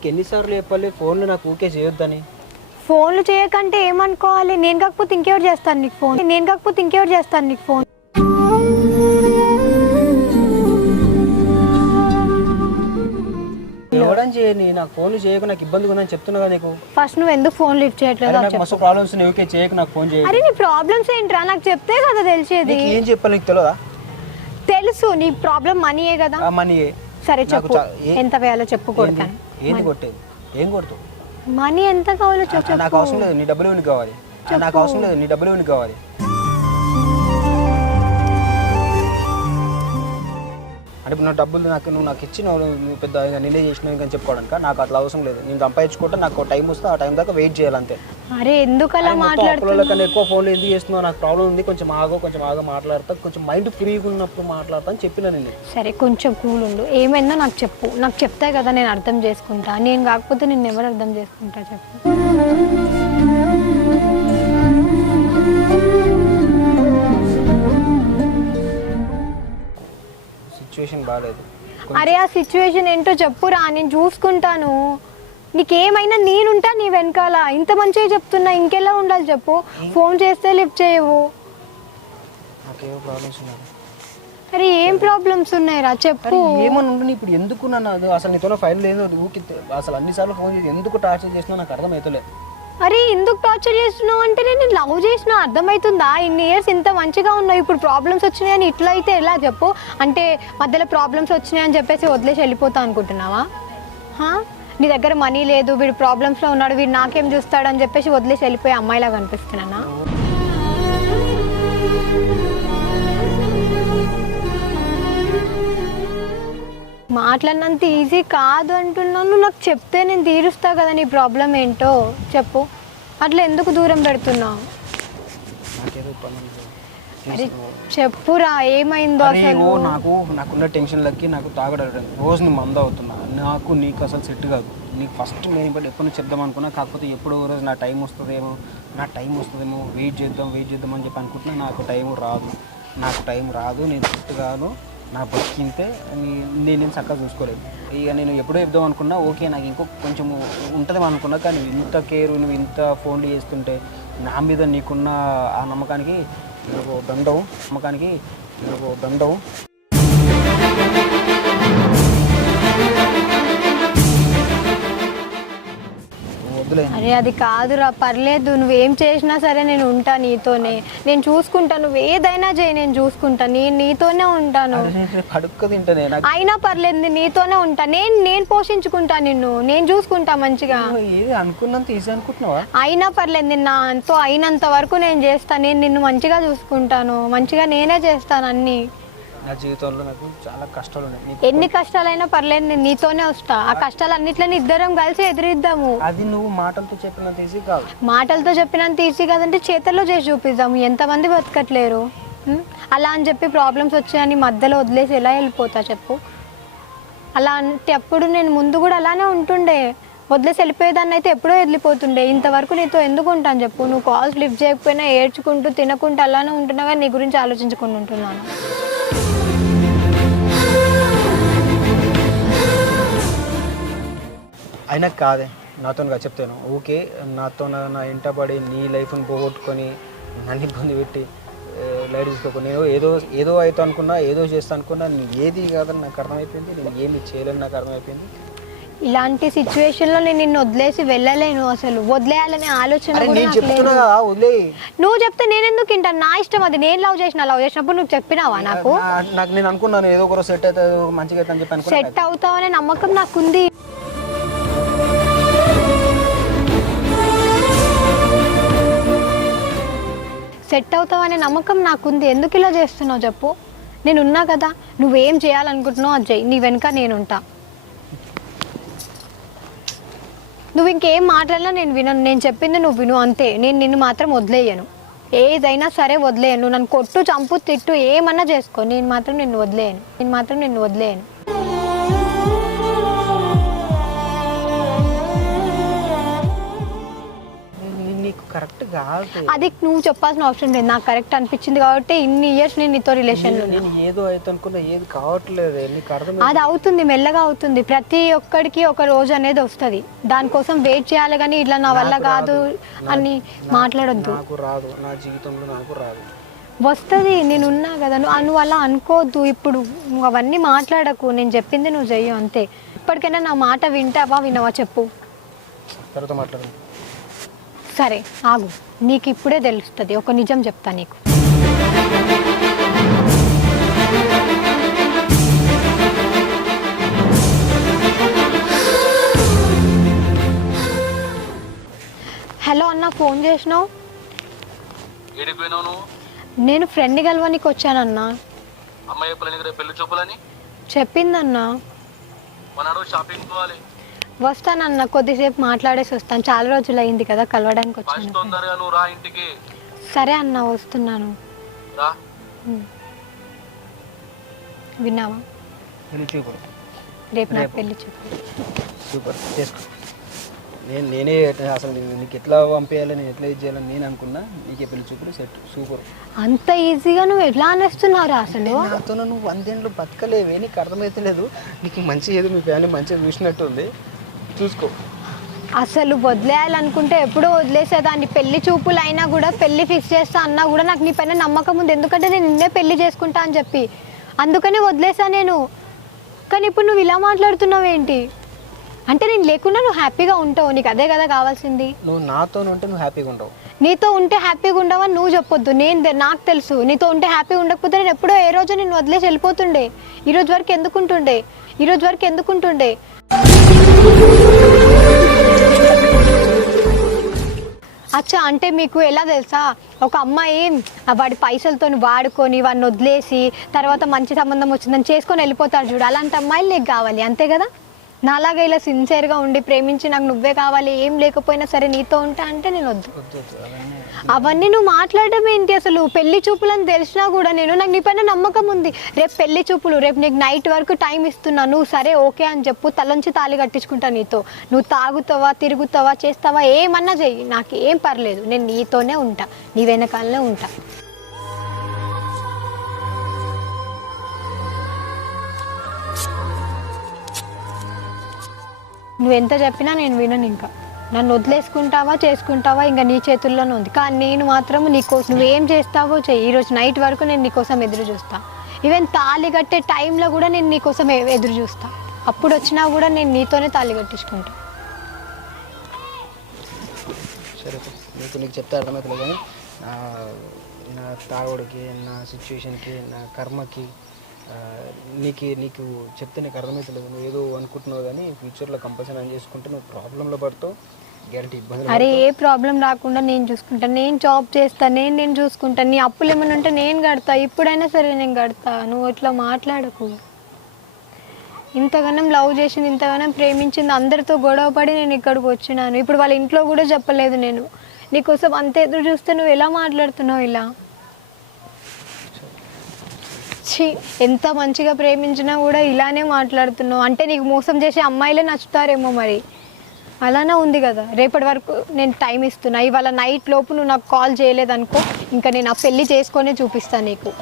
నీకు ఎన్నిసార్లు చెప్పాలి? ఫోన్లు నాకు ఊకే చేయొద్దని. ఫోన్లు చేయకంటే ఏమనుకోవాలి? నేను కాకపోతే ఇంకెవరు చేస్తాను నీకు ఫోన్? నేను కాకపోతే ఇంకెవరు చేస్తాను నీకు ఫోన్? ఎవడని చేయని? నాకు ఫోన్లు చేయకు నాకు ఇబ్బందిగా ఉందని చెప్తున్నా కదా నీకు. ఫస్ట్ నువ్వు ఎందుకు ఫోన్ లిఫ్ట్ చేయట్లేదు అరే అది నాకు చెప్పు. మస్తు ప్రాబ్లమ్స్ ఉన్నాయి ఊకే చేయకు నాకు ఫోన్ చేయకు. అరే నీ ప్రాబ్లమ్స్ ఏంట్రా? నాకు చెప్తే కదా తెలిసేది. నీకు ఏం చెప్పాలి నీకు తెలియదా తెలుసు నీ ప్రాబ్లం మనీయే కదా. ఆ మనీ సరే నాకు చెప్పు. చా- ఏ- ఎంత వేయాలో చెప్పు కొడతాను. ఏంది కొట్టేది? ఏం కొడుతావు? మనీ ఎంత కావాలో చెప్పు. నాకు అవసరం లేదు నీ డబ్బులు ఎవరికి కావాలి? నాకు అవసరం లేదు నీ డబ్బులు ఎవరికి కావాలి? అంటే ఇప్పుడు నా డబ్బులు నాకు నువ్వు నాకు ఇచ్చి నువ్వు పెద్ద నిన్నే చేసినావు ఇంకా చెప్పుకోవడానికి? నాకు అట్లా అవసరం లేదు. నేను సంపాదించుకుంటే నాకు టైం వస్తే ఆ టైం దాకా వెయిట్ చేయాలంతే అరే ఎందుకు అలా మాట్లాడుతున్నావు? ఎక్కువ ఫోన్లు ఎందుకు చేస్తున్నావు? నాకు ప్రాబ్లం ఉంది. కొంచెం ఆగో కొంచెం ఆగో మాట్లాడతా. కొంచెం మైండ్ ఫ్రీగా ఉన్నప్పుడు మాట్లాడతా అని చెప్పిన నేను. సరే కొంచెం కూల్ ఉండు. ఏమైందో నాకు చెప్పు. నాకు చెప్తే కదా నేను అర్థం చేసుకుంటా. నేను కాకపోతే నిన్ను ఎవరు అర్థం చేసుకుంటా చెప్పు. సిచ్యువేషన్ బాగాలేదు అరే ఆ సిచ్యువేషన్ ఏంటో చెప్పురా నేను చూసుకుంటాను. నీకేమైనా నేనుంటా నీ వెనకాల? ఇంత మంచిగా చెప్తున్నా ఇంకెలా ఉండాలి చెప్పు. ఫోన్ చేస్తే లిఫ్ట్ చేయవు. ఉన్నాయి. అరే ఏం ప్రాబ్లమ్స్ ఉన్నాయిరా? చెప్పు. ఏమని ఉండని ఇప్పుడు ఎందుకు నన్ను అసలు నీతో ఫైల్ లేదు. అసలు అన్నిసార్లు ఫోన్ చేసి ఎందుకు టార్చర్ చేసినా నాకు అర్థమవుతలే అరే ఎందుకు టార్చర్ చేస్తున్నావు అంటే నేను లవ్ చేసిన అర్థమవుతుందా ఇన్ని ఇయర్స్ ఇంత మంచిగా ఉన్నావు ఇప్పుడు ప్రాబ్లమ్స్ వచ్చినాయని ఇట్లా అయితే ఎలా చెప్పు? అంటే మధ్యలో ప్రాబ్లమ్స్ వచ్చినాయని చెప్పేసి వదిలేసి వెళ్ళిపోతా అనుకుంటున్నావా? నీ దగ్గర మనీ లేదు వీడు ప్రాబ్లమ్స్లో ఉన్నాడు వీడు నాకేం చూస్తాడని చెప్పేసి వదిలేసి వెళ్ళిపోయి అమ్మాయిలా అనిపిస్తున్నానా మాట్లాడినంత ఈజీ కాదు అంటున్నాను నాకు చెప్తే నేను తీరుస్తా కదా నీ ప్రాబ్లం ఏంటో? చెప్పు. అట్లా ఎందుకు దూరం పెడుతున్నావు. అరే చెప్పురా ఏమైందో అసలు? ఓ నాకు నాకున్న టెన్షన్లకి నాకు తాగడం రోజు నువ్వు మంద అవుతున్నా. నాకు నీకు అసలు సెట్ కాదు. నీకు ఫస్ట్ నేను ఇప్పుడు ఎప్పుడు నుంచి చెప్దాం అనుకున్నా కాకపోతే ఎప్పుడో రోజు నా టైం వస్తుందేమో నా టైం వస్తుందేమో వెయిట్ చేద్దాం వెయిట్ చేద్దాం అని చెప్పి అనుకుంటున్నా నాకు టైం రాదు. నాకు టైం రాదు నేను సెట్ కాదు నా బతికింతే నీ- నేను చక్కగా చూసుకోలేదు. ఇక నేను ఎప్పుడో చెప్దాం అనుకున్నా ఓకే నాకు ఇంకో కొంచెం ఉంటుంది అనుకున్నా కానీ ఇంత కేర్ నువ్వు ఇంత ఫోన్లు చేస్తుంటే నా మీద నీకున్న ఆ నమ్మకానికి నాకు దండం నమ్మకానికి నాకు దండం అరే అది కాదురా పర్లేదు నువ్వేం చేసినా సరే నేను ఉంటా నీతోనే. నేను చూసుకుంటా నువ్వు ఏదైనా చేయి నేను చూసుకుంటా. నేను నీతోనే ఉంటాను. తింటానే నాకు అయినా పర్లేదు నేను నీతోనే ఉంటా. నేను నేను పోషించుకుంటా నిన్ను. నేను చూసుకుంటా మంచిగా. ఏది అనుకున్నంత ఈజీ అనుకుంటున్నావా? అయినా పర్లేదు నేను నాతో అయినంత వరకు నేను చేస్తాను నేను నిన్ను మంచిగా చూసుకుంటాను. మంచిగా నేనే చేస్తాను అన్ని. నా జీవితంలో నాకు చాలా కష్టాలు ఉన్నాయి ఎన్ని కష్టాలైనా పర్లేదు నేను నీతోనే వస్తా. ఆ కష్టాలన్నిట్లని ఇద్దరం కలిసి ఎదురిద్దాము. అది నువ్వు మాటలతో చెప్పినంత ఈజీ కాదు. మాటలతో చెప్పినంత ఈజీ కదంటే చేతల్లో చేసి చూపిద్దాము. ఎంతమంది బతకట్లేరు? ఉం? అలా అని చెప్పి ప్రాబ్లమ్స్ వచ్చాయని మధ్యలో వదిలేసి ఎలా వెళ్ళిపోతా చెప్పు? అలా అంటే అప్పుడు నేను ముందు కూడా అలానే ఉంటుండే. వదిలేసి వెళ్ళిపోయేదాన్ని అయితే ఎప్పుడో వెళ్ళిపోతుండే. ఇంతవరకు నీతో ఎందుకు ఉంటాను చెప్పు? నువ్వు కాల్స్ లిఫ్ట్ చేయకపోయినా ఏడ్చుకుంటూ తినకుంటూ అలానే ఉంటున్నా కానీ నీ గురించి ఆలోచించుకుంటూ ఉంటున్నాను. అయినా కాదే నాతో చెప్తాను. ఓకే నాతో నా ఇంటపడి నీ లైఫ్ని పోగొట్టుకొని నన్ను ఇబ్బంది పెట్టి లైట్ తీసుకోకు. నేను ఏదో ఏదో అవుతా అనుకున్నా ఏదో చేస్తా అనుకున్నా నేను ఏది కాదని నాకు అర్థమైపోయింది. నేను ఏమి చేయలేని నాకు అర్థమైపోయింది. ఇలాంటి సిచ్యువేషన్లో నేను నిన్ను వదిలేసి వెళ్ళలేను అసలు. వదిలేయాలనే ఆలోచన నువ్వు చెప్తే నేను ఎందుకు వింటాను నా ఇష్టం అది. నేను లవ్ చేసిన లవ్ చేసినప్పుడు నువ్వు చెప్పినావా నాకు? నాకు నేను అనుకున్నాను ఏదో ఒక సెట్ అయితే ఏదో మంచిగా అయితే సెట్ అవుతావనే నమ్మకం నాకుంది. సెట్ అవుతావనే నమ్మకం నాకుంది. ఎందుకు ఇలా చేస్తున్నావు చెప్పు. నేను ఉన్నా కదా. నువ్వేం చేయాలనుకుంటున్నావు అది చెయ్యి నీ వెనుక నేనుంటా. నువ్వు ఇంకేం మాట్లాడినా నేను వినను. నేను చెప్పింది నువ్వు విను అంతే. నేను నిన్ను మాత్రం వదిలేయను. ఏదైనా సరే వదిలేయను. నువ్వు నన్ను కొట్టు చంపు తిట్టు ఏమన్నా చేసుకో. నేను మాత్రం నిన్ను వదిలేయను. నేను మాత్రం నిన్ను వదిలేయను. కరెక్ట్ కాదు. అది నువ్వు చెప్పాల్సిన అవసరం లేదు. నాకు కరెక్ట్ అనిపించింది కాబట్టి ఇన్ని ఇయర్స్ నేను నీతో రిలేషన్లో నేను ఏదో అయితే అనుకున్నా ఏది కావట్లేదు నీకు అర్థం అది అవుతుంది మెల్లగా అవుతుంది. ప్రతి ఒక్కడికి ఒక రోజు అనేది వస్తుంది. దానికోసం వెయిట్ చేయాలి కానీ ఇట్లా నా వల్ల కాదు. అని మాట్లాడొద్దు. నాకు రాదు. నా జీవితంలో నాకు రాదు. వస్తుంది నేను ఉన్నా కదా. నువ్వు అలా అనుకోవద్దు. ఇప్పుడు నువ్వు అవన్నీ మాట్లాడకు. నేను చెప్పింది నువ్వు చెయ్యు అంతే. ఇప్పటికైనా నా మాట వింటావా వినవా చెప్పు? తర్వాత మాట్లాడు సరే ఆగు. నీకు ఇప్పుడే తెలుస్తుంది. ఒక నిజం చెప్తా నీకు. హలో అన్న ఫోన్ చేసినావు? నువ్వు? నేను ఫ్రెండ్ కలవనికి వచ్చానన్నా. అమ్మాయి పిల్లని దగ్గర పెళ్ళి చూపులని? చెప్పిందన్నా. షాపింగ్ పోవాలి. వస్తానన్న కొద్దిసేపు మాట్లాడేసి వస్తాను. చాలా రోజులు అయింది కదా కలవడానికి వచ్చాను తొందరగా నువ్వు రా ఇంటికి. సరే అన్న వస్తున్నాను. రా. విన్నావా? పెళ్ళి రేపు నాకు. పెళ్ళి చూపు సూపర్. చేసుకో. నేను నేనే అసలు నేను నీకు ఎట్లా పంపేయాలి నేను ఎట్లా ఇది చేయాలని నేను అనుకున్నా. నీకే పెళ్ళి చూపుడు సెట్. సూపర్. అంత ఈజీగా నువ్వు ఎట్లా అనేస్తున్నావురా అసలు? నాతో నువ్వు వందేళ్ళు బతకలేవే నీకు అర్థమైతలేదు. నీకు మంచి ఏదో మీ ఫ్యామిలీ మంచిగా చూసినట్టు ఉంది చూసుకో. అసలు వదిలేయాలనుకుంటే ఎప్పుడో వదిలేసేదాన్ని. పెళ్ళి చూపులు అయినా కూడా పెళ్ళి ఫిక్స్ చేస్తా అన్నా కూడా నాకు నీ పైన నమ్మకం ఉంది. ఎందుకంటే నేను నిన్నే పెళ్ళి చేసుకుంటా అని చెప్పి. అందుకనే వదిలేసా నేను. కానీ ఇప్పుడు నువ్వు ఇలా మాట్లాడుతున్నావు ఏంటి? అంటే నేను లేకుండా నువ్వు హ్యాపీగా ఉంటావు. నీకు అదే కదా కావాల్సింది. నువ్వు నాతో ఉంటే నువ్వు హ్యాపీగా ఉండవు. నీతో ఉంటే హ్యాపీగా ఉండవని నువ్వు చెప్పొద్దు. నేను నాకు తెలుసు. నీతో ఉంటే హ్యాపీగా ఉండకపోతే నేను ఎప్పుడో ఏ రోజు నేను వదిలేసి వెళ్ళిపోతుండే. ఈ రోజు వరకు ఎందుకుంటుండే? ఈ రోజు వరకు ఎందుకుంటుండే? అచ్చా అంటే మీకు ఎలా తెలుసా? ఒక అమ్మాయి వాడి పైసలతో వాడుకొని వాడిని వదిలేసి తర్వాత మంచి సంబంధం వచ్చిందని చేసుకొని వెళ్ళిపోతాడు చూడు. అలాంటి అమ్మాయిలు నీకు కావాలి. అంతే కదా? నాలాగా ఇలా సిన్సియర్గా ఉండి ప్రేమించి నాకు నువ్వే కావాలి ఏం లేకపోయినా సరే నీతో ఉంటా అంటే నేను వద్దు. అవన్నీ నువ్వు మాట్లాడడం ఏంటి అసలు? పెళ్ళి చూపులని తెలిసినా కూడా నేను నాకు నీ పైన నమ్మకం ఉంది. రేపు పెళ్ళి చూపులు రేపు నీకు నైట్ వరకు టైం ఇస్తున్నా. నువ్వు సరే ఓకే అని చెప్పు తలంచి తాళి కట్టించుకుంటా నీతో. నువ్వు తాగుతావా తిరుగుతావా చేస్తావా ఏమన్నా చెయ్యి. నాకు ఏం పర్లేదు నేను నీతోనే ఉంటా నీ వెనకాలనే ఉంటా. నువ్వు ఎంత చెప్పినా నేను వినను ఇంకా. నన్ను వదిలేసుకుంటావా చేసుకుంటావా ఇంకా నీ చేతుల్లోనే ఉంది. కానీ నేను మాత్రం నీకోసం నువ్వేం చేస్తావో చెయ్యి. ఈరోజు నైట్ వరకు నేను నీకోసం ఎదురు చూస్తా. ఈవెన్ తాళి కట్టే టైంలో కూడా నేను నీకోసం ఎదురు చూస్తా. అప్పుడు వచ్చినా కూడా నేను నీతోనే తాళి కట్టించుకుంటా. సరే నీకు నీకు చెప్తే అర్థమవుతుంది కానీ నా తాగుడికి నా సిచ్యువేషన్కి నా కర్మకి నీకు నీకు చెప్తే నీకు అర్థమవుతలేదు. నువ్వు ఏదో అనుకుంటున్నావు కానీ ఫ్యూచర్లో కంపల్సరీ అని చేసుకుంటే నువ్వు ప్రాబ్లంలో పడతావు గ్యారంటీ ఇబ్బంది అరే ఏ ప్రాబ్లం రాకుండా నేను చూసుకుంటా నేను జాబ్ చేస్తా నేను నేను చూసుకుంటా నీ అప్పులు ఏమైనా ఉంటే నేను కడతా ఇప్పుడైనా సరే నేను కడతా నువ్వు ఇట్లా మాట్లాడకు. ఇంతగానం లవ్ చేసింది ఇంతగానం ప్రేమించింది అందరితో గొడవ పడి నేను ఇక్కడికి వచ్చినాను. ఇప్పుడు వాళ్ళ ఇంట్లో కూడా చెప్పలేదు నేను. నీకోసం అంత ఎదురు చూస్తే నువ్వు ఎలా మాట్లాడుతున్నావు ఇలా? ఛీ ఎంత మంచిగా ప్రేమించినా కూడా ఇలానే మాట్లాడుతున్నావు. అంటే నీకు మోసం చేసే అమ్మాయిలే నచ్చుతారేమో మరి. అలానే ఉంది కదా. రేపటి వరకు నేను టైం ఇస్తున్నా. ఇవాళ నైట్ లోపు నువ్వు నాకు కాల్ చేయలేదనుకో ఇంకా నేను ఆ పెళ్ళి చేసుకొనే చూపిస్తాను నీకు.